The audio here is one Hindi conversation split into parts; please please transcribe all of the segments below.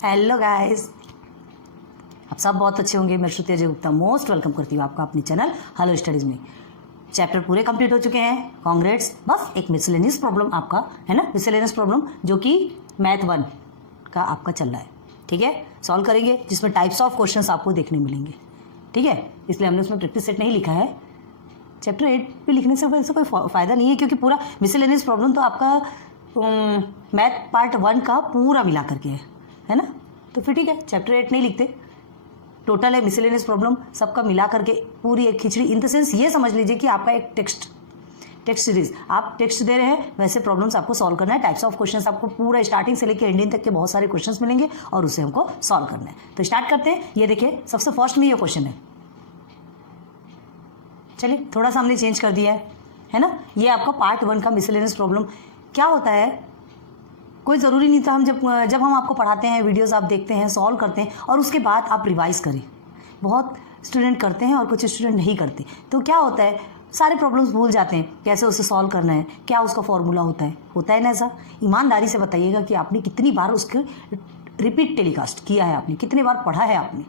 हेलो गाइस, आप सब बहुत अच्छे होंगे। मैं श्रुति अजय गुप्ता मोस्ट वेलकम करती हूँ आपका अपने चैनल हेलो स्टडीज़ में। चैप्टर पूरे कंप्लीट हो चुके हैं, कांग्रेट्स। बस एक मिसलेनियस प्रॉब्लम आपका है ना, मिसलेनियस प्रॉब्लम जो कि मैथ 1 का आपका चल रहा है। ठीक है, सॉल्व करेंगे जिसमें टाइप्स ऑफ क्वेश्चंस आपको देखने मिलेंगे। ठीक है, इसलिए हमने उसमें प्रैक्टिस सेट नहीं लिखा है। चैप्टर 8 पे लिखने से वैसे कोई फ़ायदा नहीं है, क्योंकि पूरा मिसलेनियस प्रॉब्लम तो आपका मैथ पार्ट 1 का पूरा मिला करके है ना। तो फिर ठीक है, चैप्टर 8 नहीं लिखते, टोटल है मिसलेनियस प्रॉब्लम सबका मिला करके पूरी एक खिचड़ी। इन द सेंस ये समझ लीजिए कि आपका एक टेक्स्ट सीरीज, आप टेक्स्ट दे रहे हैं, वैसे प्रॉब्लम्स आपको सॉल्व करना है। टाइप्स ऑफ क्वेश्चंस आपको पूरा स्टार्टिंग से लेकर एंडिंग तक के बहुत सारे क्वेश्चंस मिलेंगे और उसे हमको सॉल्व करना है। तो स्टार्ट करते हैं। ये देखिए, सबसे फर्स्ट में ये क्वेश्चन है। चलिए, थोड़ा सा हमने चेंज कर दिया है ना। ये आपका पार्ट 1 का मिसलेनियस प्रॉब्लम। क्या होता है, कोई ज़रूरी नहीं था हम जब हम आपको पढ़ाते हैं, वीडियोस आप देखते हैं, सॉल्व करते हैं और उसके बाद आप रिवाइज करें। बहुत स्टूडेंट करते हैं और कुछ स्टूडेंट नहीं करते। तो क्या होता है, सारे प्रॉब्लम्स भूल जाते हैं, कैसे उसे सॉल्व करना है, क्या उसका फॉर्मूला होता है ना। ऐसा ईमानदारी से बताइएगा कि आपने कितनी बार उसके रिपीट टेलीकास्ट किया है, आपने कितने बार पढ़ा है। आपने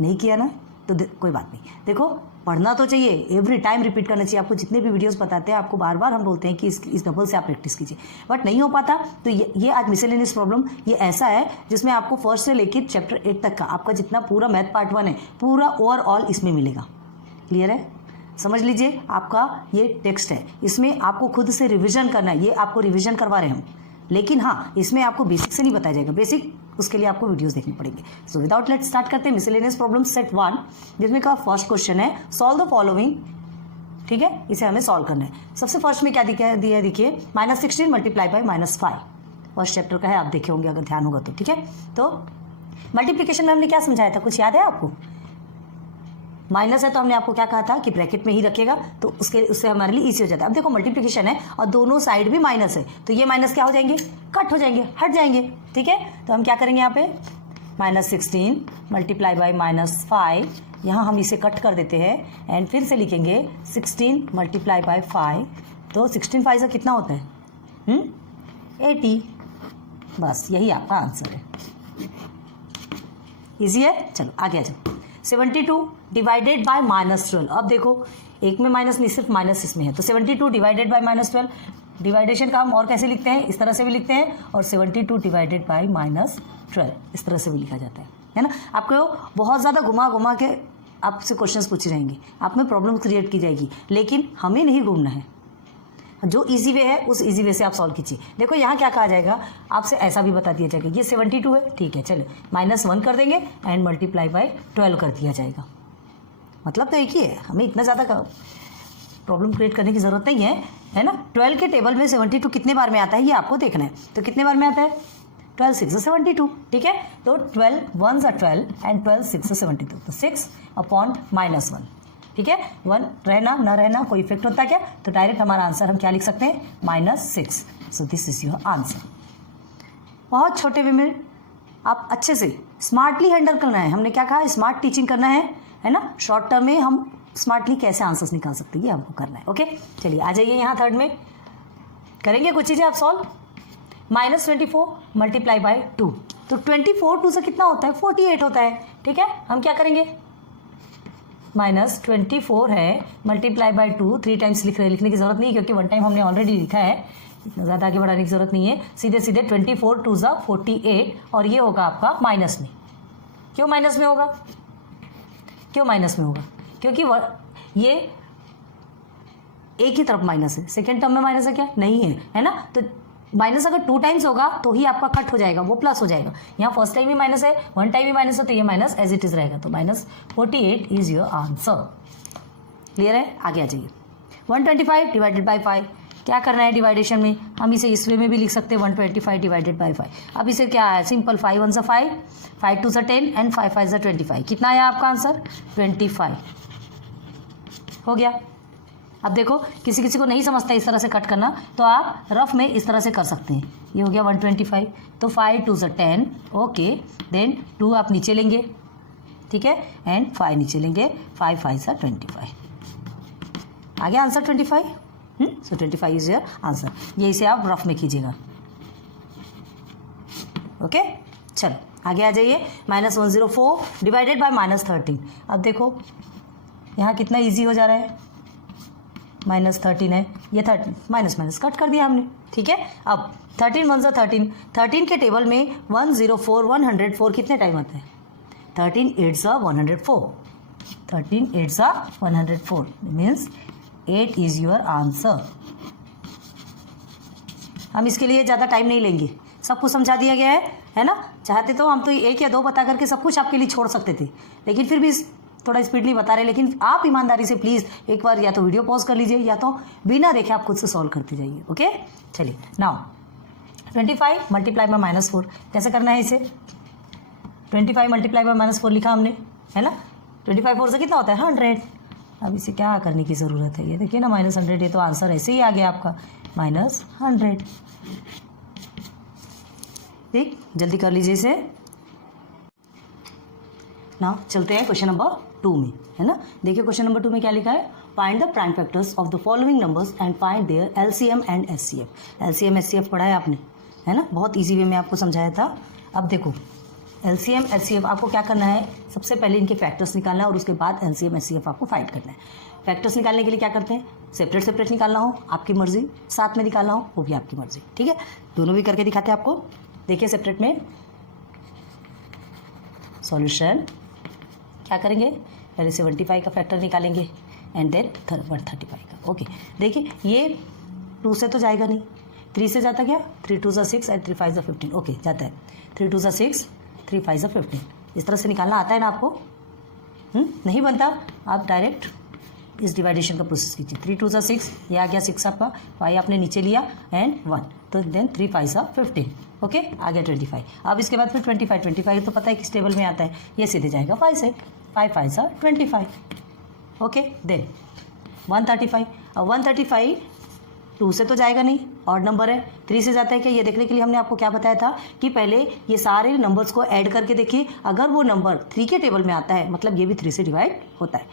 नहीं किया ना, तो कोई बात नहीं। देखो, पढ़ना तो चाहिए, एवरी टाइम रिपीट करना चाहिए। आपको जितने भी वीडियोस बताते हैं, आपको बार बार हम बोलते हैं कि इस डबल से आप प्रैक्टिस कीजिए, बट नहीं हो पाता। तो ये आज मिसलेनियस प्रॉब्लम ये ऐसा है जिसमें आपको फर्स्ट से लेकर चैप्टर 8 तक का आपका जितना पूरा मैथ पार्ट 1 है, पूरा ओवरऑल इसमें मिलेगा। क्लियर है? समझ लीजिए, आपका ये टेक्स्ट है, इसमें आपको खुद से रिविजन करना है। ये आपको रिविजन करवा रहे हैं हम, लेकिन हाँ, इसमें आपको बेसिक से नहीं बताया जाएगा। बेसिक उसके लिए आपको वीडियोस देखने पड़ेंगे। सो विदाउट लेट स्टार्ट करते हैं मिसलेनियस प्रॉब्लम सेट 1, जिसमें का फर्स्ट क्वेश्चन है सॉल्व द फॉलोइंग। ठीक है, इसे हमें सॉल्व करना है। सबसे फर्स्ट में क्या दिया है, देखिए -16 मल्टीप्लाई बाय -5। फर्स्ट चैप्टर का है, आप देखे होंगे अगर ध्यान होगा तो। ठीक है, तो मल्टीप्लीकेशन में हमने क्या समझाया था, कुछ याद है आपको? माइनस है तो हमने आपको क्या कहा था कि ब्रैकेट में ही रखेगा, तो उससे हमारे लिए इजी हो जाता है। अब देखो, मल्टीप्लिकेशन है और दोनों साइड भी माइनस है, तो ये माइनस क्या हो जाएंगे, कट हो जाएंगे, हट जाएंगे। ठीक है, तो हम क्या करेंगे यहाँ पे, -16 मल्टीप्लाई बाय -5, यहाँ हम इसे कट कर देते हैं एंड फिर से लिखेंगे 16 मल्टीप्लाई बाय 5। तो 16 5 से कितना होता है 80। बस यही आपका आंसर है। ईजी है। चलो आगे आ जाओ। 72 डिवाइडेड बाय -12। अब देखो, एक में माइनस नहीं, सिर्फ माइनस इसमें है। तो 72 डिवाइडेड बाय -12, डिवाइडेशन का हम और कैसे लिखते हैं, इस तरह से भी लिखते हैं, और 72 डिवाइडेड बाय -12 इस तरह से भी लिखा जाता है ना। आपको बहुत ज़्यादा घुमा के आपसे क्वेश्चंस पूछे जाएंगे, आप में प्रॉब्लम क्रिएट की जाएगी, लेकिन हमें नहीं घूमना है। जो इजी वे है उस इजी वे से आप सॉल्व कीजिए। देखो, यहाँ क्या कहा जाएगा, आपसे ऐसा भी बता दिया जाएगा, ये 72 है, ठीक है, चलो -1 कर देंगे एंड मल्टीप्लाई बाय 12 कर दिया जाएगा। मतलब तो एक ही है, हमें इतना ज़्यादा प्रॉब्लम क्रिएट करने की ज़रूरत नहीं है ना। 12 के टेबल में 72 कितने बार में आता है ये आपको देखना है। तो कितने बार में आता है, 12 6 72। ठीक है, तो 12 1 12 एंड 12 6 72, तो 6 अपॉन -1। ठीक है, 1 रहना ना रहना कोई इफेक्ट होता है क्या, तो डायरेक्ट हमारा आंसर हम क्या लिख सकते हैं, -6। So this is your answer. बहुत छोटे वे में आप अच्छे से स्मार्टली हैंडल करना है। हमने क्या कहा, स्मार्ट टीचिंग करना है ना। शॉर्ट टर्म में हम स्मार्टली कैसे आंसर्स निकाल सकते हैं, ये हमको करना है। ओके, चलिए आ जाइए यहाँ थर्ड में करेंगे कुछ चीज़ें आप सॉल्व। -24 मल्टीप्लाई बाय 2, तो 24 2 से कितना होता है, 48 होता है। ठीक है, हम क्या करेंगे, -24 है मल्टीप्लाई बाय 2, 3 टाइम्स लिखने की जरूरत नहीं, क्योंकि 1 टाइम हमने ऑलरेडी लिखा है, इतना ज़्यादा आगे बढ़ाने की जरूरत नहीं है। सीधे 24 2 ज़ा 48, और ये होगा आपका माइनस में। क्यों माइनस में होगा, क्योंकि ये एक ही तरफ माइनस है, सेकेंड टर्म में माइनस है क्या, नहीं है ना। तो माइनस अगर 2 टाइम्स होगा तो ही आपका कट हो जाएगा, वो प्लस हो जाएगा। यहाँ फर्स्ट टाइम भी माइनस है, 1 टाइम भी माइनस है, तो ये माइनस एज इट इज रहेगा। तो -48 इज योर आंसर। क्लियर है, आगे आ जाइए। 125 डिवाइडेड बाय 5, क्या करना है डिवाइडेशन में, हम इसे इस वे में भी लिख सकते हैं, 125 डिवाइडेड बाय 5। अब इसे क्या है, सिंपल, 5 1 5, 5 2 10 एंड 5 5 25। कितना आया आपका आंसर, 25 हो गया। अब देखो, किसी को नहीं समझता इस तरह से कट करना, तो आप रफ में इस तरह से कर सकते हैं। ये हो गया 125, तो 5 2 10, ओके, देन 2 आप नीचे लेंगे, ठीक है, एंड 5 नीचे लेंगे, 5 5 25। आ गया answer 25। So 25 is your answer. ये इसे आप रफ में कीजिएगा। ओके, चलो आगे आ जाइए, -104 डिवाइडेड बाय -13। अब देखो यहाँ कितना इजी हो जा रहा है, -13 है, ये 30 माइनस कट कर दिया हमने, ठीक है। अब 13 1 ज़ा 13, 13 के टेबल में 104 104 कितने टाइम आता है, 13 8 ज़ा 104, 13 8 ज़ा 104 मीन्स 8 इज योर आंसर। हम इसके लिए ज़्यादा टाइम नहीं लेंगे, सब कुछ समझा दिया गया है ना। चाहते तो हम तो 1 या 2 बता करके सब कुछ आपके लिए छोड़ सकते थे, लेकिन फिर भी थोड़ा स्पीडली बता रहे। लेकिन आप ईमानदारी से प्लीज़ एक बार या तो वीडियो पॉज कर लीजिए या तो बिना देखे आप खुद से सॉल्व करते जाइए। ओके, चलिए नाउ 25 मल्टीप्लाई बाय -4 कैसे करना है इसे। 25 मल्टीप्लाई बाय -4 लिखा हमने, है ना। 25 4 से कितना होता है 100। अब इसे क्या करने की ज़रूरत है, ये देखिए ना -100, ये तो आंसर ऐसे ही आ गया आपका -100। ठीक, जल्दी कर लीजिए इसे। ना चलते हैं क्वेश्चन नंबर 2 में, है ना। देखिए क्वेश्चन नंबर 2 में क्या लिखा है, find the prime factors of the following numbers and find their LCM and HCF. LCM HCF पढ़ा है आपने, है ना, बहुत इजी वे में आपको समझाया था। अब देखो एलसीएम एचसीएफ आपको क्या करना है, सबसे पहले इनके फैक्टर्स निकालना है और उसके बाद एलसीएम एचसीएफ आपको फाइंड करना है। फैक्टर्स निकालने के लिए क्या करते हैं, सेपरेट सेपरेट निकालना हो आपकी मर्जी, साथ में निकालना हो वो भी आपकी मर्जी, ठीक है। दोनों भी करके दिखाते हैं आपको। देखिए सेपरेट में सॉल्यूशन क्या करेंगे, पहले 75 का फैक्टर निकालेंगे एंड देन 135 का। ओके, देखिए ये 2 से तो जाएगा नहीं, 3 से जाता क्या, 3 2 ज़ा 6 एंड 3 5 ज़ा 15। ओके जाता है, 3 2 ज़ा 6 3 5 ज़ा 15। इस तरह से निकालना आता है ना आपको। नहीं बनता आप डायरेक्ट इस डिवाइडेशन का प्रोसेस कीजिए। 3 2 ज़ा 6, ये आ गया 6 आपका, 5 आपने नीचे लिया एंड 1, तो देन 3 5 ज़ा 15। ओके, आ गया 25। अब इसके बाद फिर 25 तो पता है किस टेबल में आता है, ये सीधे जाएगा 5 से, 5 5 ज़ा 25। Okay, then 135। अब 135 2 से तो जाएगा नहीं, और नंबर है, 3 से जाता है क्या, ये देखने के लिए हमने आपको क्या बताया था कि पहले ये सारे नंबर्स को ऐड करके देखिए, अगर वो नंबर 3 के टेबल में आता है मतलब ये भी 3 से डिवाइड होता है।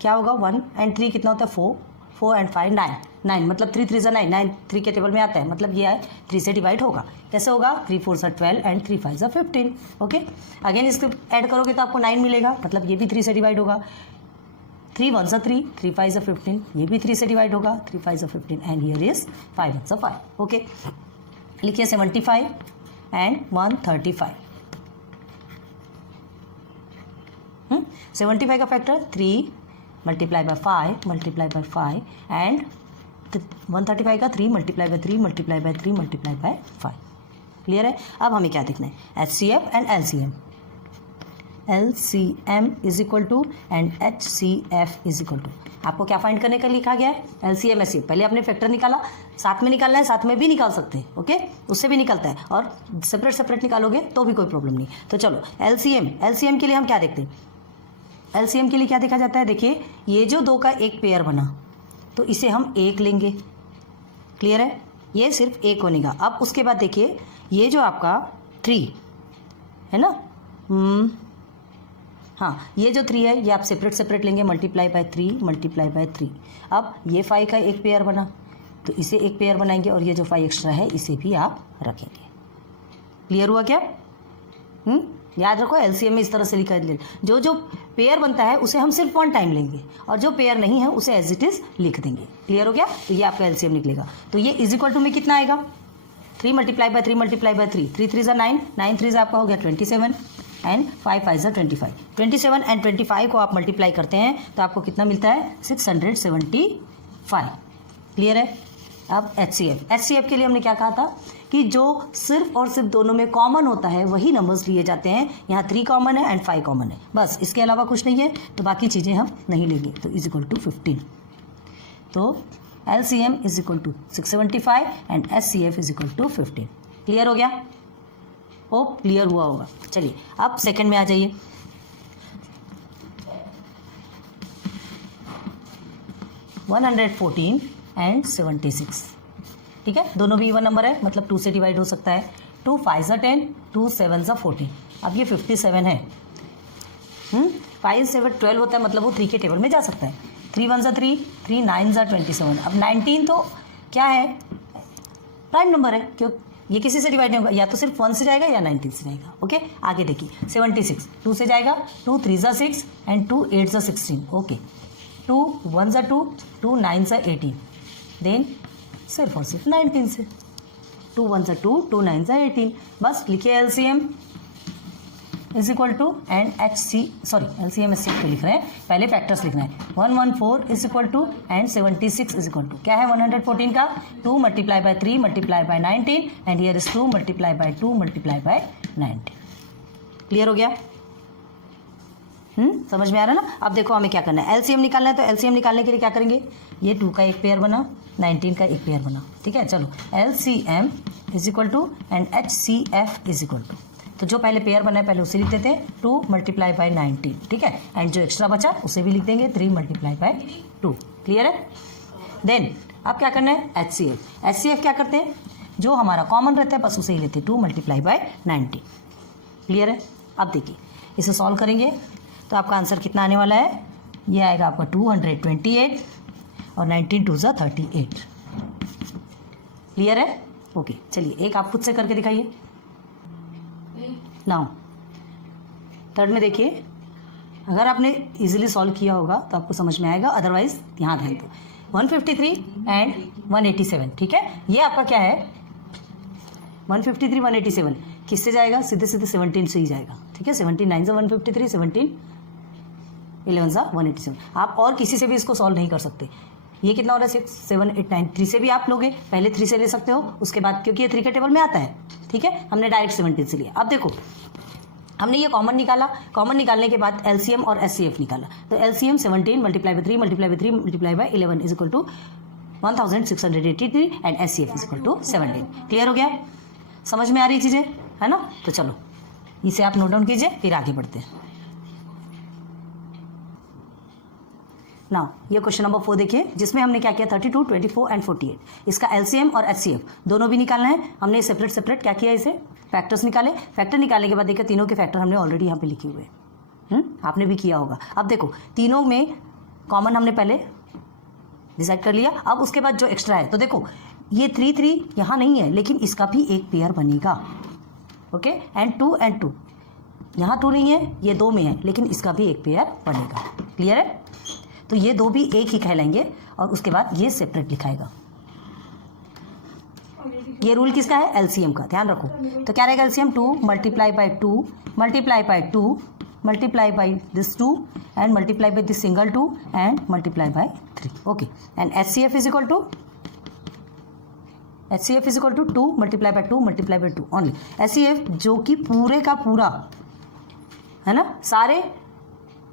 क्या होगा, 1 एंड 3 कितना होता है 4, 4 एंड 5 9, 9 मतलब 3 3 ज़ा 9, 9 3 के टेबल में आता है मतलब ये 3 से डिवाइड होगा। कैसे होगा, 3 4 ज़ा 12 एंड 3 5 ज़ा 15। ओके, अगेन इसको ऐड करोगे तो आपको 9 मिलेगा, मतलब ये भी 3 से डिवाइड होगा। 3 1 ज़ा 3, 3 5 ज़ा 15, ये भी 3 से डिवाइड होगा, 3 5 ज़ा 15 एंड हियर इज 5 1 ज़ा 5। ओके, लिखिए 75 एंड 135। 75 का factor 3 multiply by 5 multiply by 5 and 135 का 3 multiply by 3 multiply by 3 multiply by 5। Clear है। अब हमें क्या देखना है, HCF and LCM. LCM is equal to and HCF is equal to, आपको क्या फाइंड करने का लिखा गया है, LCM HCF। पहले आपने फैक्टर निकाला, साथ में निकालना है, साथ में भी निकाल सकते हैं। ओके, उससे भी निकलता है, और सेपरेट सेपरेट निकालोगे तो भी कोई प्रॉब्लम नहीं। तो चलो LCM के लिए हम क्या देखते हैं, LCM के लिए क्या देखा जाता है, देखिए ये जो 2 का एक पेयर बना तो इसे हम 1 लेंगे। क्लियर है, ये सिर्फ 1 बनेगा। अब उसके बाद देखिए ये जो आपका 3 है ना, हाँ ये जो 3 है ये आप सेपरेट सेपरेट लेंगे, मल्टीप्लाई बाय 3 मल्टीप्लाई बाय 3। अब ये 5 का एक पेयर बना तो इसे एक पेयर बनाएंगे, और ये जो 5 एक्स्ट्रा है इसे भी आप रखेंगे। क्लियर हुआ क्या। याद रखो LCM में इस तरह से लिखा है, जो जो पेयर बनता है उसे हम सिर्फ 1 टाइम लेंगे, और जो पेयर नहीं है उसे एज इट इज लिख देंगे। क्लियर हो गया, तो ये आपका LCM निकलेगा। तो ये इज इक्वल टू में कितना आएगा, 3 मल्टीप्लाई बाय 3 मल्टीप्लाई बाय 3, 3 3 ज़ा 9, 9 3 ज़ा आपका हो गया 27 एंड 5 5 ज़ा 25। 27 एंड 25 को आप मल्टीप्लाई करते हैं तो आपको कितना मिलता है, 675। क्लियर है। अब HCF के लिए हमने क्या कहा था कि जो सिर्फ और सिर्फ दोनों में कॉमन होता है वही नंबर्स लिए जाते हैं। यहाँ 3 कॉमन है एंड 5 कॉमन है, बस इसके अलावा कुछ नहीं है, तो बाकी चीज़ें हम नहीं लेंगे। तो इज इक्वल टू 15। तो LCM is equal to 675 and HCF is equal to 15। Clear हो गया, होप क्लियर हुआ होगा। चलिए अब सेकंड में आ जाइए। $114 एंड 76, ठीक है, दोनों भी इवन नंबर है, मतलब 2 से डिवाइड हो सकता है। 2 5 ज़ा 10, 2 7 ज़ा 14। अब ये 57 है, 5 7 12 होता है, मतलब वो 3 के टेबल में जा सकता है। 3 1 ज़ा 3, 3 9 ज़ा 27। अब 19 तो क्या है, प्राइम नंबर है, क्यों ये किसी से डिवाइड नहीं होगा, या तो सिर्फ 1 से जाएगा या 19 से जाएगा। ओके, आगे देखिए 76 2 से जाएगा, 2 3 ज़ा 6 एंड 2 8 ज़ा 16। ओके, 2 1 ज़ा 2, 2 9 ज़ा 18, देन सिर्फ और सिर्फ 19 से, 2 1 ज़ा 2, 2 9 ज़ा 18। बस लिखिए LCM is equal to and LCM HCF पे लिख रहे हैं, पहले फैक्टर्स लिखना है। 114 is equal to and 76 is equal to क्या है 114 का 2 multiply by 3 multiply by 19 and here is 2 multiply by 2 multiply by 19। Clear हो गया? समझ में आ रहा है ना? अब देखो हमें क्या करना है, LCM निकालना है। तो LCM निकालने के लिए क्या करेंगे, ये 2 का एक पेयर बना, 19 का एक पेयर बना। ठीक है, चलो LCM is equal to and HCF is equal to, तो जो पहले पेयर बना है पहले उसे लिख देते हैं 2 मल्टीप्लाई बाय 19। ठीक है, एंड जो एक्स्ट्रा बचा उसे भी लिख देंगे 3 मल्टीप्लाई बाय 2। क्लियर है? देन अब क्या करना है HCF क्या करते हैं, जो हमारा कॉमन रहता है बस उसे ही लेते हैं 2 मल्टीप्लाई बाय 19। क्लियर है? अब देखिए इसे सॉल्व करेंगे तो आपका आंसर कितना आने वाला है, ये आएगा आपका 228 और 19 2 ज़ा 38। क्लियर है? ओके, चलिए एक आप खुद से करके दिखाइए। नाउ थर्ड में देखिए, अगर आपने इजीली सॉल्व किया होगा तो आपको समझ में आएगा, अदरवाइज यहाँ ध्यान दो। 153 एंड 187। ठीक है, ये आपका क्या है 153 187 किससे जाएगा, सीधे सीधे 17 से ही जाएगा। ठीक है, 17 9 ज़ा 153, 17 11 ज़ा 187। आप और किसी से भी इसको सॉल्व नहीं कर सकते। ये कितना हो रहा है 6 7 8 9, 3 से भी आप लोगे, पहले 3 से ले सकते हो, उसके बाद क्योंकि ये 3 के टेबल में आता है। ठीक है, हमने डायरेक्ट 17 से लिया। अब देखो हमने ये कॉमन निकाला, कॉमन निकालने के बाद LCM और HCF निकाला। तो LCM 17 multiply by 3 multiply by 3 multiply by 11 is equal to 1683 and HCF is equal to 17। Clear हो गया? समझ में आ रही चीज़ें, है ना? तो चलो इसे आप नोट डाउन कीजिए, फिर आगे बढ़ते हैं। ना ये क्वेश्चन नंबर 4 देखिए, जिसमें हमने क्या किया 32 24 एंड 48। इसका LCM और HCF दोनों भी निकालना है। हमने सेपरेट सेपरेट क्या किया, इसे फैक्टर्स निकाले। फैक्टर निकालने के बाद देखिए तीनों के फैक्टर हमने ऑलरेडी यहाँ पे लिखे हुए हैं, आपने भी किया होगा। अब देखो तीनों में कॉमन हमने पहले डिसाइड कर लिया। अब उसके बाद जो एक्स्ट्रा है, तो देखो ये 3 3 यहाँ नहीं है, लेकिन इसका भी एक पेयर बनेगा। ओके, एंड 2 यहाँ 2 नहीं है, ये 2 में है, लेकिन इसका भी एक पेयर बनेगा। क्लियर है? तो ये 2 भी एक ही कहलाएंगे और उसके बाद ये सेपरेट लिखाएगा। ये रूल किसका है, LCM का, ध्यान रखो। तो क्या रहेगा LCM 2 multiply by 2 multiply by 2 multiply by this 2 and multiply by this single 2 and multiply by 3। Okay, and HCF is equal to 2 multiply by 2 multiply by 2 only. HCF जो कि पूरे का पूरा है ना, सारे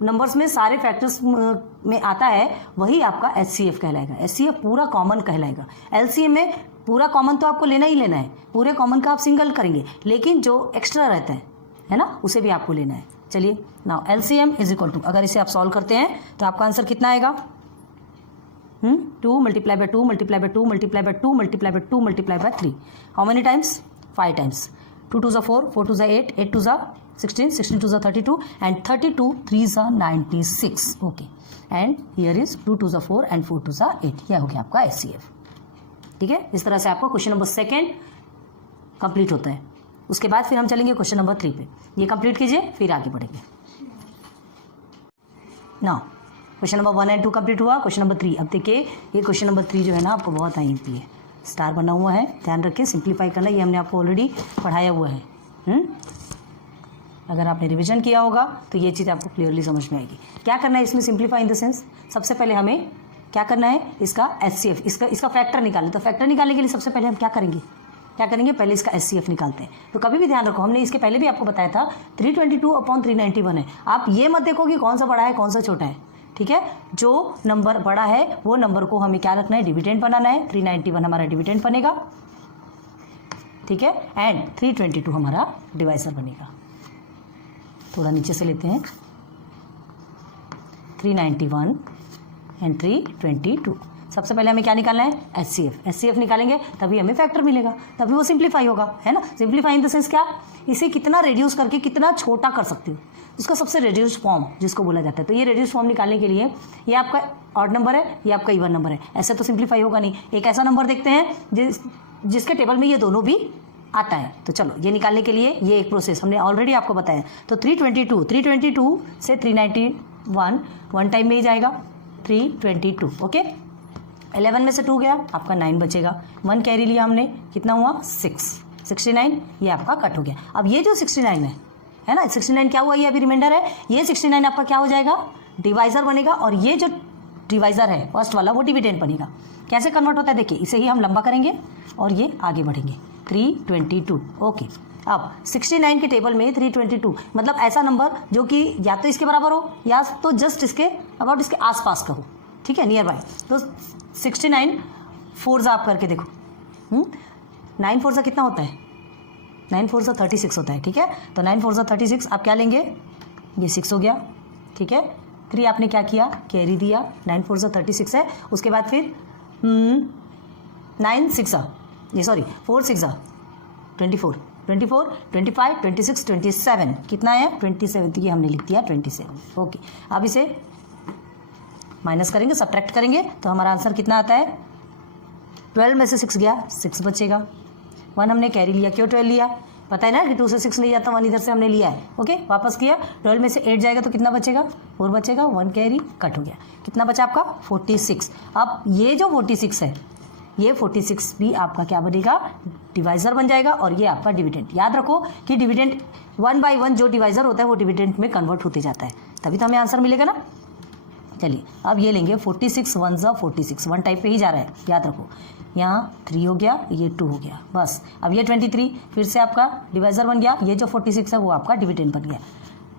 नंबर्स में सारे फैक्टर्स में आता है, वही आपका HCF कहलाएगा। HCF पूरा कॉमन कहलाएगा। LCM में पूरा कॉमन तो आपको लेना ही लेना है, पूरे कॉमन का आप सिंगल करेंगे, लेकिन जो एक्स्ट्रा रहता है ना, उसे भी आपको लेना है। चलिए now LCM is equal to, अगर इसे आप सॉल्व करते हैं तो आपका आंसर कितना आएगा 2 multiply by 2 multiply by 2 multiply by 2 multiply by 2 multiply by 3। How many times, 5 times. 2 2 ज़ा 4 4 2 ज़ा 8 8 2 ज़ा 16 16 2 ज़ा 32 एंड 32 3 ज़ा 96। ओके, एंड हियर इज 2 2 ज़ा 4 एंड 4 2 ज़ा 8। यह हो गया आपका HCF। ठीक है, इस तरह से आपका क्वेश्चन नंबर 2 कंप्लीट होता है। उसके बाद फिर हम चलेंगे क्वेश्चन नंबर 3 पे। ये कंप्लीट कीजिए, फिर आगे बढ़ेंगे। ना क्वेश्चन नंबर 1 एंड 2 कंप्लीट हुआ। क्वेश्चन नंबर 3, अब देखिए ये क्वेश्चन नंबर 3 जो है ना, आपको बहुत IMP है, स्टार बना हुआ है, ध्यान रखिए। सिंप्लीफाई करना, ये हमने आपको ऑलरेडी पढ़ाया हुआ है। अगर आपने रिवीजन किया होगा तो ये चीज़ आपको क्लियरली समझ में आएगी। क्या करना है इसमें, सिंप्लीफाई इन द सेंस, सबसे पहले हमें क्या करना है, इसका HCF, इसका फैक्टर निकालना। तो फैक्टर निकालने के लिए सबसे पहले हम क्या करेंगे, पहले इसका HCF निकालते हैं। तो कभी भी ध्यान रखो, हमने इसके पहले भी आपको बताया था 322/391 है। आप ये मत देखो कि कौन सा बड़ा है कौन सा छोटा है। ठीक है, जो नंबर बड़ा है वो नंबर को हमें क्या रखना है, डिविडेंड बनाना है। 391 हमारा डिविडेंड बनेगा, ठीक है, एंड 322 हमारा डिवाइसर बनेगा। थोड़ा नीचे से लेते हैं, 391 एंड 322। सबसे पहले हमें क्या निकालना है, HCF निकालेंगे तभी हमें फैक्टर मिलेगा, तभी वो सिंप्लीफाई होगा, है ना। सिंप्लीफाई इन द सेंस क्या, इसे कितना रिड्यूस करके कितना छोटा कर सकते हो, उसका सबसे रिड्यूस फॉर्म जिसको बोला जाता है। तो ये रिड्यूस फॉर्म निकालने के लिए ये आपका ऑड नंबर है, ये आपका इवन नंबर है, ऐसे तो सिंप्लीफाई होगा नहीं। एक ऐसा नंबर देखते हैं जिसके टेबल में ये दोनों भी आता है। तो चलो ये निकालने के लिए ये एक प्रोसेस हमने ऑलरेडी आपको बताया। तो 322 से 391 वन टाइम में ही जाएगा 322। ओके, 11 में से 2 गया, आपका 9 बचेगा। 1 कैरी लिया हमने, कितना हुआ 69, ये आपका कट हो गया। अब ये जो 69 है ना, 69 क्या हुआ, ये अभी रिमाइंडर है। ये 69 आपका क्या हो जाएगा, डिवाइजर बनेगा, और ये जो डिवाइजर है फर्स्ट वाला वो डिविडेंड बनेगा। कैसे कन्वर्ट होता है देखिए, इसे ही हम लंबा करेंगे और ये आगे बढ़ेंगे 322। ओके, अब 69 के टेबल में 322 मतलब ऐसा नंबर जो कि या तो इसके बराबर हो या तो जस्ट इसके अबाउट इसके आसपास का हो, ठीक है, नियर बाय। तो 69 4 आप करके देखो, 9 4 कितना होता है, 9 4 36 होता है, ठीक है। तो 9 4 36 आप क्या लेंगे, ये 6 हो गया, ठीक है। 3 आपने क्या किया, कैरी दिया, 9 4 36 है। उसके बाद फिर 9 6 ये सॉरी 4 6 24 24 25 26 27 कितना है 27, तो ये हमने लिख दिया 27। ओके, अब इसे माइनस करेंगे, सब्ट्रैक्ट करेंगे, तो हमारा आंसर कितना आता है, 12 में से 6 गया, 6 बचेगा। 1 हमने कैरी लिया, क्यों 12 लिया, पता है ना कि 2 से 6 नहीं जाता, 1 इधर से हमने लिया है। ओके, वापस किया, 12 में से 8 जाएगा तो कितना बचेगा, 4 बचेगा। 1 कैरी कट हो गया, कितना बचा आपका 46। अब ये जो 46 है, ये 46 भी आपका क्या बनेगा, डिवाइजर बन जाएगा, और ये आपका डिविडेंड। याद रखो कि डिविडेंड 1 बाई 1 जो डिवाइजर होता है वो डिविडेंड में कन्वर्ट होते जाता है, तभी तो हमें आंसर मिलेगा ना। चलिए अब ये लेंगे 46 1 46, 1 टाइप पे ही जा रहा है, याद रखो। यहाँ 3 हो गया, ये 2 हो गया, बस। अब ये 23 फिर से आपका डिवाइजर बन गया, ये जो 46 है वो आपका डिविडेंड बन गया।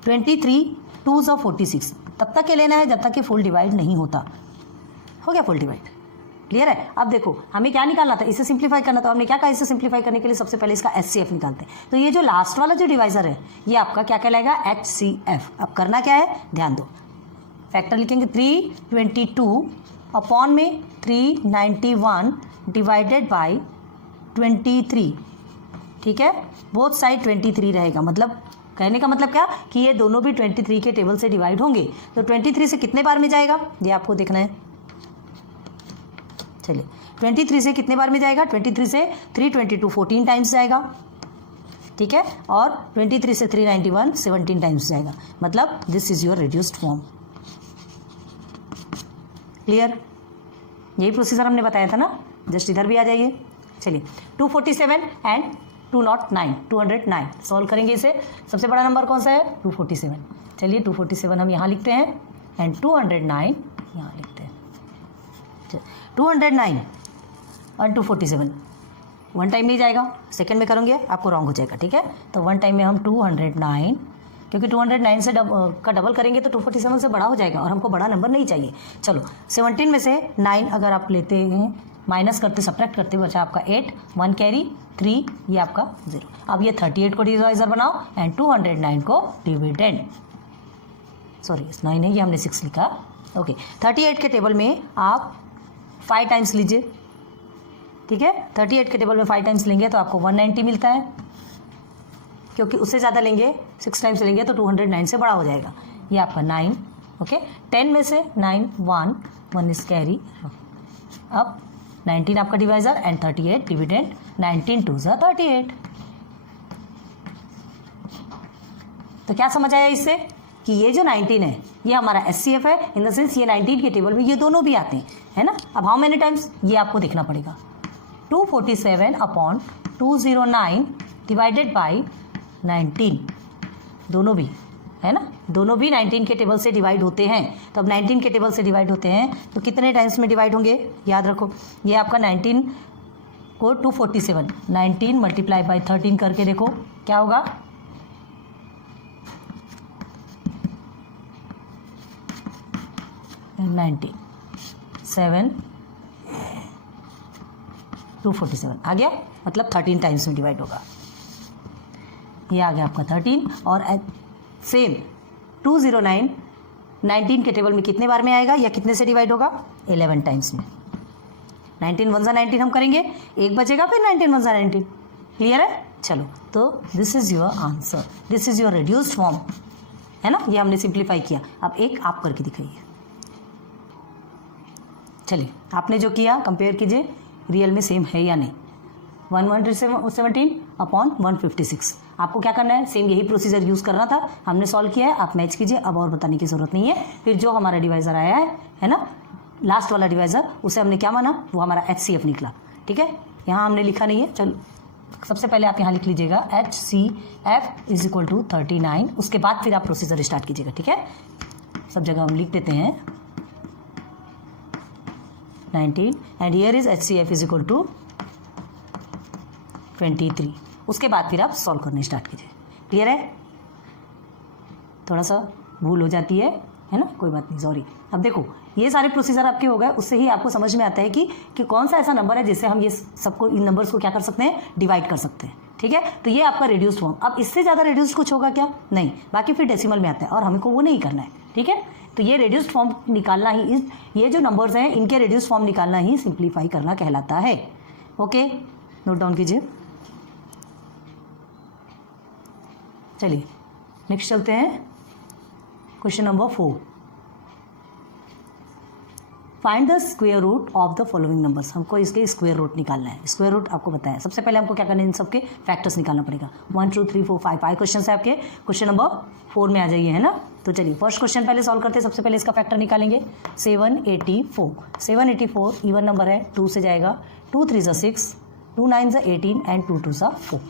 23 2 46 तब तक के लेना है जब तक कि फुल डिवाइड नहीं होता। हो गया फुल डिवाइड, क्लियर है। अब देखो हमें क्या निकालना था, इसे सिंप्लीफाई करना था। हमने क्या कहा, इसे सिंप्लीफाई करने के लिए सबसे पहले इसका HCF निकालते हैं। तो ये जो लास्ट वाला जो डिवाइजर है ये आपका क्या कहलाएगा, HCF। अब करना क्या है, ध्यान दो, फैक्टर लिखेंगे 322 अपॉन में 391 डिवाइडेड बाय 23, ठीक है। बोथ साइड 23 रहेगा, मतलब कहने का मतलब क्या कि ये दोनों भी 23 के टेबल से डिवाइड होंगे। तो 23 से कितने बार में जाएगा ये आपको देखना है। चलिए 23 से कितने बार में जाएगा, 23 से 322 14 टाइम्स जाएगा, ठीक है। और 23 से 391 17 टाइम्स जाएगा, मतलब this is your reduced form. Clear, यही प्रोसीजर हमने बताया था ना, जस्ट इधर भी आ जाइए। चलिए 247 एंड 209 सॉल्व करेंगे इसे। सबसे बड़ा नंबर कौन सा है, 247। चलिए 247 हम यहाँ लिखते हैं एंड 209 यहाँ लिखते हैं। 209 और 247 1 टाइम में ही जाएगा, सेकंड में करेंगे आपको रॉन्ग हो जाएगा, ठीक है। तो 1 टाइम में हम 209, क्योंकि 209 से का डबल करेंगे तो 247 से बड़ा हो जाएगा और हमको बड़ा नंबर नहीं चाहिए। चलो 17 में से 9 अगर आप लेते हैं, माइनस करते सब्ट्रैक्ट करते बचा आपका 8, 1 कैरी 3, ये आपका 0। अब ये 38 को डिवाइजर बनाओ एंड 209 को डिविडेंड, सॉरी 9 है, ये हमने 6 लिखा। ओके, 38 के टेबल में आप 5 टाइम्स लीजिए, ठीक है। 38 के टेबल में 5 टाइम्स लेंगे तो आपको 190 मिलता है, क्योंकि उससे ज़्यादा लेंगे 6 टाइम्स लेंगे तो 209 से बड़ा हो जाएगा। ये आपका 9, ओके। 10 में से 9 1 इज कैरी। अब 19 आपका डिवाइजर एंड 38 डिविडेंड, 19 2 38। तो क्या समझ आया इससे कि ये जो 19 है ये हमारा HCF है, इन द सेंस ये 19 के टेबल में ये दोनों भी आते हैं, है ना। अब हाउ मेनी टाइम्स ये आपको देखना पड़ेगा। 247 अपॉन 209 डिवाइडेड बाई 19, दोनों भी है ना, दोनों भी 19 के टेबल से डिवाइड होते हैं। तो अब 19 के टेबल से डिवाइड होते हैं तो कितने टाइम्स में डिवाइड होंगे, याद रखो। ये आपका 19 को 247 19 मल्टीप्लाई बाई 13 करके देखो क्या होगा, 19 7 247 आ गया, मतलब 13 टाइम्स में डिवाइड होगा। ये आ गया आपका 13। और सेम 209 19 के टेबल में कितने बार में आएगा या कितने से डिवाइड होगा, 11 टाइम्स में। 19 1 19 हम करेंगे, एक बचेगा, फिर 19 1 19। क्लियर है। चलो तो this is your answer, this is your reduced form, है ना। ये हमने सिंप्लीफाई किया। अब एक आप करके दिखाइए। चलिए आपने जो किया कंपेयर कीजिए, रियल में सेम है या नहीं। 117 अपॉन 156। आपको क्या करना है, सेम यही प्रोसीजर यूज़ करना था, हमने सॉल्व किया है, आप मैच कीजिए, अब और बताने की ज़रूरत नहीं है। फिर जो हमारा डिवाइज़र आया है ना, लास्ट वाला डिवाइज़र, उसे हमने क्या माना, वो हमारा HCF निकला। ठीक है, यहाँ हमने लिखा नहीं है, चलो सबसे पहले आप यहाँ लिख लीजिएगा HCF इज इक्वल टू 39, उसके बाद फिर आप प्रोसीजर स्टार्ट कीजिएगा। ठीक है, सब जगह हम लिख देते हैं 19 and here is HCF is equal to 23। उसके बाद फिर आप सॉल्व करने स्टार्ट कीजिए। क्लियर है, थोड़ा सा भूल हो जाती है ना, कोई बात नहीं, सॉरी। अब देखो ये सारे प्रोसीजर आपके हो गए, उससे ही आपको समझ में आता है कि कौन सा ऐसा नंबर है जिससे हम ये सबको, इन नंबर्स को क्या कर सकते हैं, डिवाइड कर सकते हैं। ठीक है, तो ये आपका रिड्यूस्ड फॉर्म। अब इससे ज़्यादा रिड्यूस्ड कुछ होगा क्या, नहीं, बाकी फिर डेसिमल में आता है और हमको वो नहीं करना है। ठीक है, तो ये रिड्यूस्ड फॉर्म निकालना ही, ये जो नंबर्स हैं इनके रिड्यूस्ड फॉर्म निकालना ही सिंप्लीफाई करना कहलाता है। ओके, नोट डाउन कीजिए। चलिए नेक्स्ट चलते हैं, question number 4। Find the square root of the following numbers. हमको इसके स्क्वायर रूट निकालना है। स्क्वायर रूट आपको बताया, सबसे पहले हमको क्या करना है, इन सबके फैक्टर्स निकालना पड़ेगा। 1 2 3 4 5 क्वेश्चन है आपके, क्वेश्चन नंबर 4 में आ जाइए, है ना। तो चलिए फर्स्ट क्वेश्चन पहले सॉल्व करते हैं। सबसे पहले इसका फैक्टर निकालेंगे, 784 इवन नंबर है, 2 से जाएगा, 2 3 ज़ा 6, 2 9 ज़ा 18 एंड 2 2 ज़ा 4।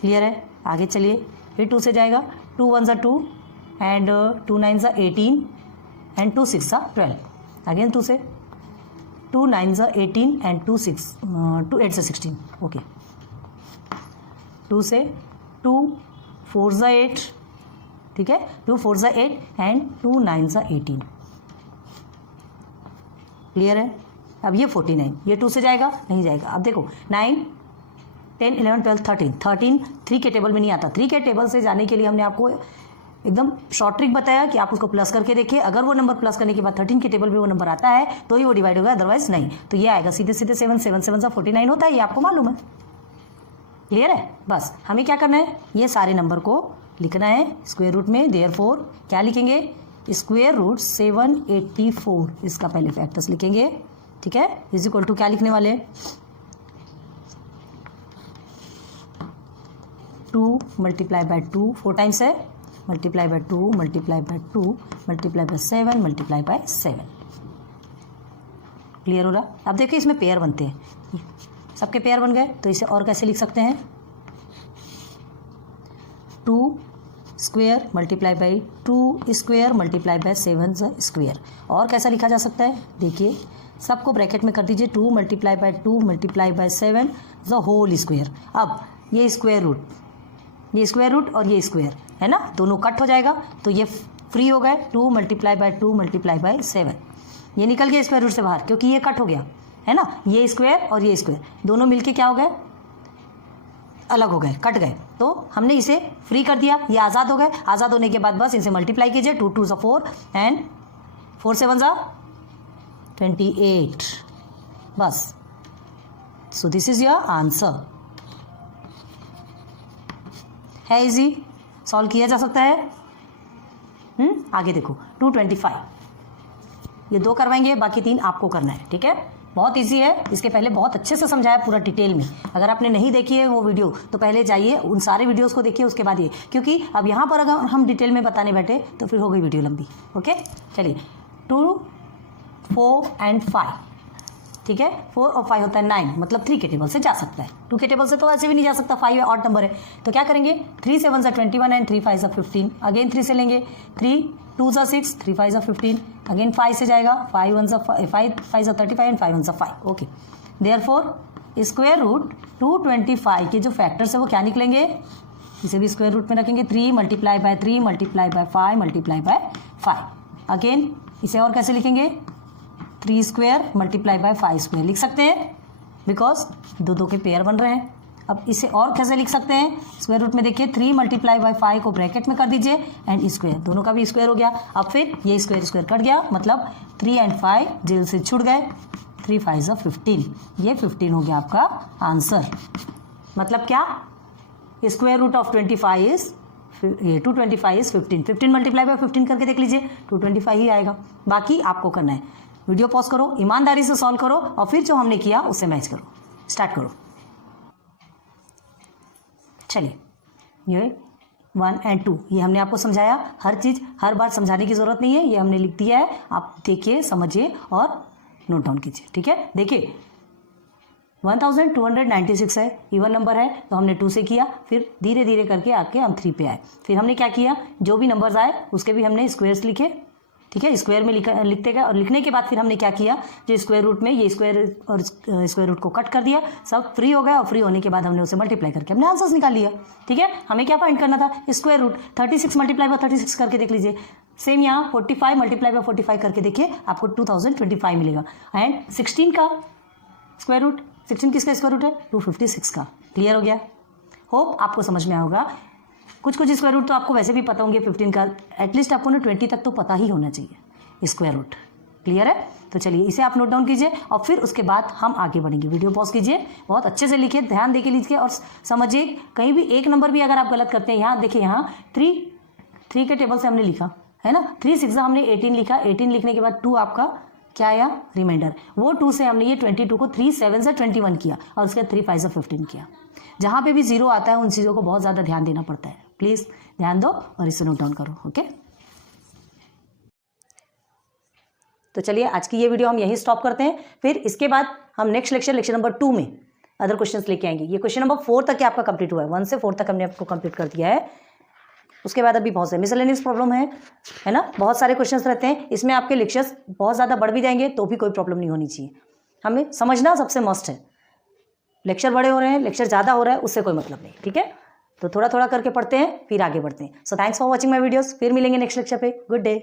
क्लियर है, आगे चलिए, फिर 2 से जाएगा, 2 1 ज़ा 2 एंड 2 9 ज़ा 18 एंड 2 6 ज़ा 12। अगेन 2 से, 2 9 ज़ा 18 एंड 2 8 ज़ा 16। ओके, 2 से 2 4 ज़ा 8, ठीक है, 2 4 ज़ा 8 एंड 2 9 ज़ा 18। क्लियर है, अब ये 49, ये 2 से जाएगा, नहीं जाएगा। अब देखो 9 10 11 12 13 3 के टेबल में नहीं आता। 3 के टेबल से जाने के लिए हमने आपको एकदम शॉर्ट ट्रिक बताया कि आप उसको प्लस करके देखिए, अगर वो नंबर प्लस करने के बाद 13 के टेबल में वो नंबर आता है तो ही वो डिवाइड होगा, अदरवाइज नहीं। तो ये आएगा सीधे सीधे 7 7 7 सा 49 होता है, ये आपको मालूम है। क्लियर है, बस हमें क्या करना है, ये सारे नंबर को लिखना है स्क्वायर रूट में। देयरफॉर क्या लिखेंगे, स्क्वायर रूट 784, इसका पहले फैक्टर्स लिखेंगे। ठीक है, इज इक्वल टू क्या लिखने वाले, 2 मल्टीप्लाई बाय 2, 4 टाइम्स है, multiply by 2 multiply by 2 multiply by 7 multiply by 7। Clear हो रहा। अब देखिए इसमें पेयर बनते हैं, सबके पेयर बन गए, तो इसे और कैसे लिख सकते हैं, 2 square multiply by 2 square multiply by 7 square. और कैसा लिखा जा सकता है, देखिए सबको ब्रैकेट में कर दीजिए, 2 multiply by 2 multiply by 7 the whole square. अब ये स्क्वायर रूट, ये स्क्वायर रूट और ये स्क्वायर है ना, दोनों कट हो जाएगा, तो ये फ्री हो गए, 2 मल्टीप्लाई बाय 2 मल्टीप्लाई बाय 7, ये निकल गया स्क्वायर रूट से बाहर, क्योंकि ये कट हो गया है ना, ये स्क्वायर और ये स्क्वायर दोनों मिलके क्या हो गए, अलग हो गए, कट गए, तो हमने इसे फ्री कर दिया, ये आज़ाद हो गए। आज़ाद होने के बाद बस इनसे मल्टीप्लाई कीजिए, 2 2 ज़ा 4 एंड 4 7 ज़ा 28, बस। So this is your answer. है इजी, सॉल्व किया जा सकता है। आगे देखो 225, ये 2 करवाएंगे, बाकी 3 आपको करना है। ठीक है, बहुत इजी है, इसके पहले बहुत अच्छे से समझाया पूरा डिटेल में। अगर आपने नहीं देखी है वो वीडियो तो पहले जाइए उन सारे वीडियोस को देखिए, उसके बाद ये, क्योंकि अब यहाँ पर अगर हम डिटेल में बताने बैठे तो फिर हो गई वीडियो लंबी। ओके, चलिए 2 4 एंड 5, ठीक है, 4 और 5 होता है 9, मतलब 3 के टेबल से जा सकता है, 2 के टेबल से तो ऐसे भी नहीं जा सकता, 5 ऑड नंबर है। तो क्या करेंगे, 3 7 ज़ा 21 एंड 3 5 ज़ा 15, अगेन 3 से लेंगे, 3 2 ज़ा 6, 3 5 ज़ा 15, अगेन 5 से जाएगा, 5 1 ज़ा 5 ज़ा 35 एंड 5 1 ज़ा 5। ओके, देयरफॉर स्क्वायर रूट 225 के जो फैक्टर्स है वो क्या निकलेंगे, इसे भी स्क्वायर रूट में रखेंगे, 3 multiply by 3 multiply by 5 multiply by 5। Again इसे और कैसे लिखेंगे, 3 स्क्वायर मल्टीप्लाई बाय 5 स्क्वायर लिख सकते हैं, बिकॉज 2 2 के पेयर बन रहे हैं। अब इसे और कैसे लिख सकते हैं, स्क्वायर रूट में देखिए 3 मल्टीप्लाई बाय 5 को ब्रैकेट में कर दीजिए एंड स्क्वायर, दोनों का भी स्क्वायर हो गया। अब फिर ये स्क्वायर स्क्वायर कट गया, मतलब 3 एंड 5 जेल से छूट गए, 3 5 ज़ा 15, ये 15 हो गया आपका आंसर। मतलब क्या, स्क्वायर रूट ऑफ 25 इज, ये 225 इज 15, 15 मल्टीप्लाई बाय 15 करके देख लीजिए, 225 ही आएगा। बाकी आपको करना है, वीडियो पॉज करो, ईमानदारी से सॉल्व करो और फिर जो हमने किया उससे मैच करो। स्टार्ट करो। चलिए, ये 1 और 2 ये हमने आपको समझाया। हर चीज़ हर बार समझाने की ज़रूरत नहीं है, ये हमने लिख दिया है। आप देखिए, समझिए और नोट डाउन कीजिए। ठीक है, देखिए 1296 है, इवन नंबर है तो हमने 2 से किया, फिर धीरे धीरे करके आके हम 3 पे आए। फिर हमने क्या किया, जो भी नंबर्स आए उसके भी हमने स्क्वायर्स लिखे। ठीक है, स्क्वायर में लिखते गए और लिखने के बाद फिर हमने क्या किया, जो स्क्वायर रूट में ये स्क्वायर और स्क्वायर रूट को कट कर दिया, सब फ्री हो गया और फ्री होने के बाद हमने उसे मल्टीप्लाई करके हमने आंसर्स निकाल लिया। ठीक है, हमें क्या फाइंड करना था, स्क्वायर रूट। 36 मल्टीप्लाई बाय 36 करके देख लीजिए। सेम यहाँ 45 मल्टीप्लाई बाय 45 करके देखिए, आपको 2025 मिलेगा। एंड 16 का स्क्वायर रूट, 16 किसका स्क्वायर रूट है, 256 का। क्लियर हो गया? होप आपको समझ में आया होगा। कुछ स्क्वायर रूट तो आपको वैसे भी पता होंगे 15 का, एटलीस्ट आपको ना 20 तक तो पता ही होना चाहिए स्क्वायर रूट। क्लियर है? तो चलिए इसे आप नोट डाउन कीजिए और फिर उसके बाद हम आगे बढ़ेंगे। वीडियो पॉज कीजिए, बहुत अच्छे से लिखिए, ध्यान दे के लीजिए और समझिए। कहीं भी एक नंबर भी अगर आप गलत करते हैं, यहाँ देखिए, यहाँ 3 के टेबल से हमने लिखा है ना, 3 6 हमने 18 लिखा। 18 लिखने के बाद 2 आपका क्या आया, रिमाइंडर। वो 2 से हमने ये 22 को 3 7 से 21 किया और उसके 3 5 से 15 किया। जहाँ पे भी जीरो आता है उन चीज़ों को बहुत ज़्यादा ध्यान देना पड़ता है। प्लीज़ ध्यान दो और इसे नोट डाउन करो। ओके, तो चलिए आज की ये वीडियो हम यहीं स्टॉप करते हैं। फिर इसके बाद हम नेक्स्ट लेक्चर नंबर 2 में अदर क्वेश्चंस लेके आएंगे। ये क्वेश्चन नंबर 4 तक आपका कंप्लीट हुआ है, 1 से 4 तक हमने आपको कंप्लीट कर दिया है। उसके बाद अभी बहुत से मिसलेनियस प्रॉब्लम है ना, बहुत सारे क्वेश्चंस रहते हैं। इसमें आपके लेक्चर्स बहुत ज़्यादा बढ़ भी जाएंगे तो भी कोई प्रॉब्लम नहीं होनी चाहिए। हमें समझना सबसे मस्ट है। लेक्चर बड़े हो रहे हैं, लेक्चर ज़्यादा हो रहा है, उससे कोई मतलब नहीं। ठीक है, तो थोड़ा थोड़ा करके पढ़ते हैं, फिर आगे बढ़ते हैं। So thanks for watching my videos. फिर मिलेंगे नेक्स्ट लेक्चर पे। Good day.